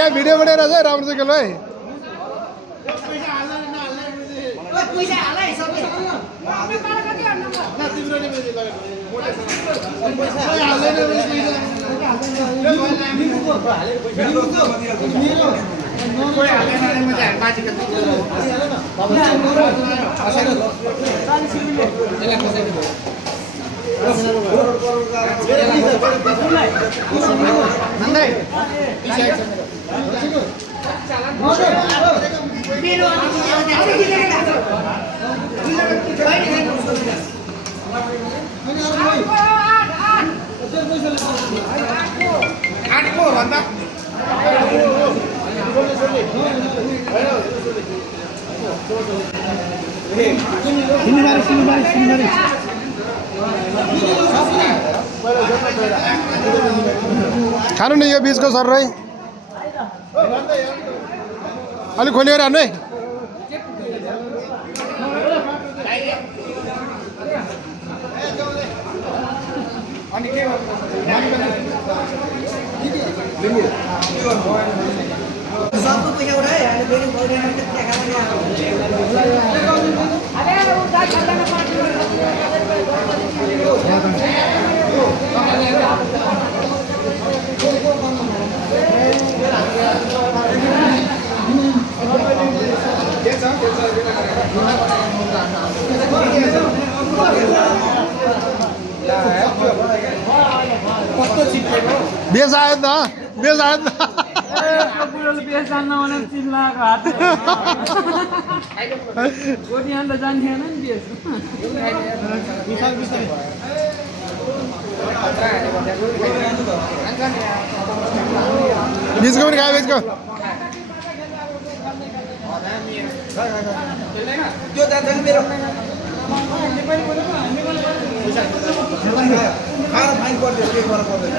यहाँ भिडियो बनाएर चाहिँ राम्रो चाहिँ खेल्नु है खानु नि यो बीचको सर रै अलि खोलिएर हान्नु है बेस आयो त बेस आयो त बेस जान्न भने चिल्लाको हात गोटी हान्दा जान्थेन नि बेस बीचको पनि खायो बीचको त्यो जान्छ मेरो खाएर फाइन पर्दैन के फरक पर्दैन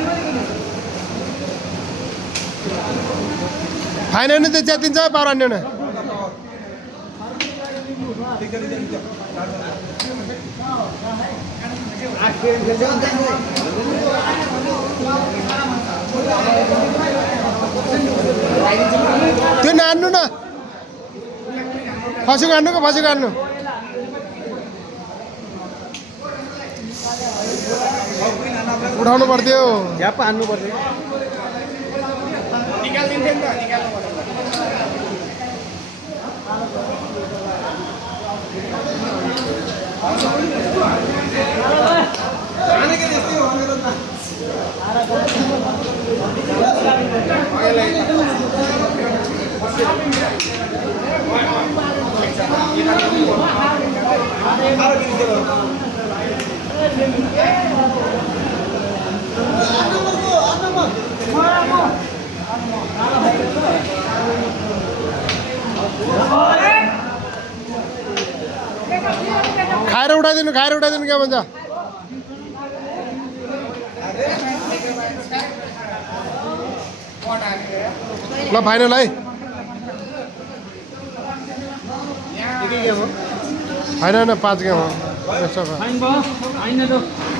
फाइन नि त च्यातिन्छ पावर हान्ने न त्यो नान्नु न फसेको हान्नु कि फसेको हान्नु उठाउनु पर्थ्यो झ्याप हान्नु पर्थ्यो खाएर उठाइदिनु के भन्छ ल फाइनल है फाइनल 5 गेम हो फाइन भयो हैन त